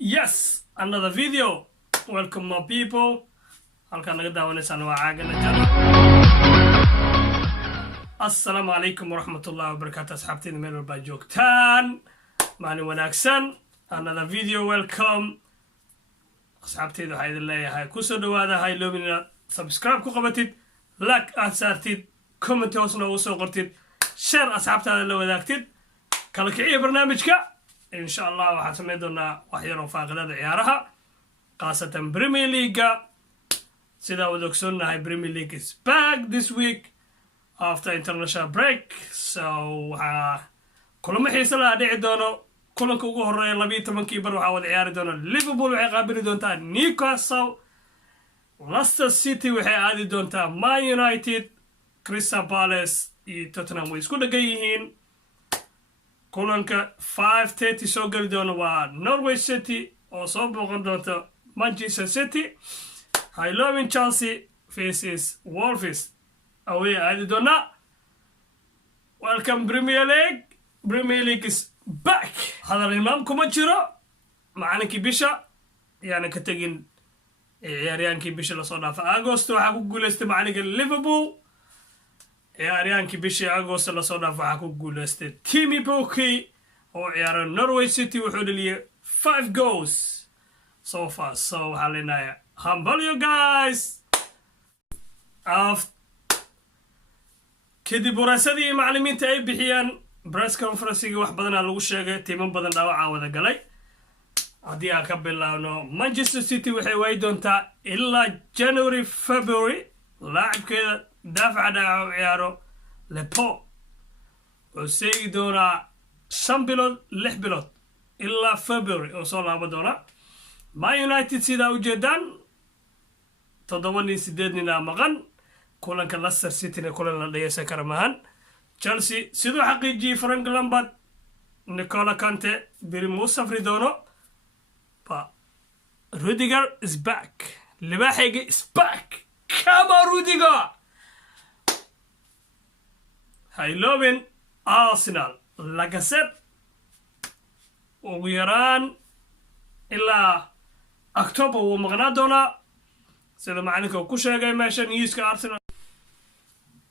Yes, another video. Welcome my people. Halkan naga daawanaysan waa caagana jana. Assalamu alaykum warahmatullahi wabarakatuh. Asxaabtayda meel walba joogtaan. Maalin wanaagsan. Another video. Welcome. Asxaabtayda waxaa idin leeyahay ku soo dhawaada hay loobina subscribe ku qabatid, like aad saartid, comment hoosna u soo qortid, share asxaabtaada la wadaagtid, kala kiciya barnaamijka. إن شاء الله وحسميدنا وحيرو فاقدة عيارها قاسة بريمير ليغا سيدا ودوكسونا هاي بريمير ليغ is back this week after international break so كل ما حيصل دعي دونو كلن كوغو هوري لبي تمن كيبر وحا ود عياري دونو ليفربول وحي قابلي دونتا نيوكاسل ليستر سيتي وحي عادي دونتا مان يونايتد كريستال بالاس iyo توتنهام way isku dhagayeen kulanka 5:30 soo gali doona waa Norway City oo soo booqan doonta Manchester City. I love Chelsea faces Wolves away aadi doona. Welcome Premier League. Premier League is back. Hadal imaam kuma jiro macalinkii bisha yani ka tagin ciyaaryahankii bisha la soo dhaafay August waxa ku guuleystay macalinka Liverpool. ciyaaryahankii bishii August la soo dhaafay waxa ku guuleystay Timo Pukki oo ciyaara Norway City wuxuu dhaliyay 5 goals so far. So waxaa leenahay humble you guys. kadib waraysadii macallimiinta ay bixiyaan press conference-ga wax badan lagu sheegay tiimo badan dhaawaca wada galay. haddii aan ka bilaabno Manchester City waxay way doontaa ilaa January February laacibkeeda دافع داعو عيارو لبو وسيجي دونا 5 بلود 6 بلود إلا فبراير وصول هذا دونا ما يونايتد سيدا وجدان تضمني سيدنا مغن كلن كلستر سيتي كلن ليس كرمهان تشيلسي سيدو حقيقي فرانك لامبارد نيكولا كانتي بريمو سفري دونو با روديجر is back لباحيجي is back كما روديجر هاي لوبين أرسنال لاكازيت وغيران إلا أكتوبر ومغنادونا سيدا معلنك وكوشا جاي ماشان يسكا أرسنال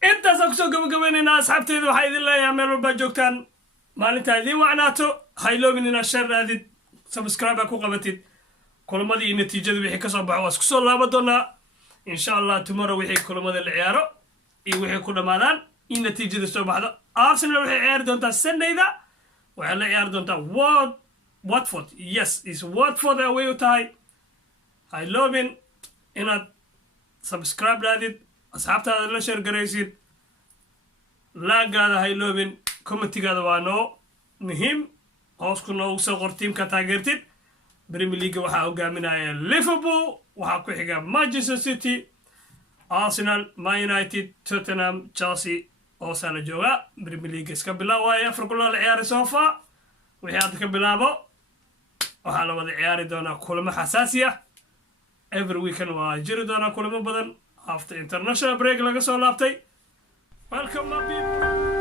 إنت ساكسو قبل الناس حبتي ذو حيث الله يعملوا الباجوكتان مالنتا ذي وعناتو هاي لوبين إنا الشر هذه سبسكرايب أكو قبتي كل ما ذي النتيجة ذي بحي كسو بحواس كسو لابدونا إن شاء الله تمر وحي كل ما ذي العيارو وحي كل مالان in natiijada soo baxdo Arsenal waxay ciyaar doontaa Sunday-da waxay la ciyaar doontaa Watford. Yes, is Watford away u tahay. I love inaad subscribe raadid asxaabtaada la share garaysid laagaada hay loobin commentigaada waa noo muhiim hoos ku noo soo qor teamka taageertid. Premier League waxaa hogaaminaya Liverpool waxaa ku xiga Manchester City, Arsenal, Man United, Tottenham, Chelsea oo sala jooga. Premier League iska bilaawaya afar kulan la ciyaari soo faa wixii aad ka bilaabo waxaa la wada ciyaari doonaa kulamo xasaasi ah. Every weekend waa jiri doonaa kulamo badan after international break laga soo laabtay. Welcome my people.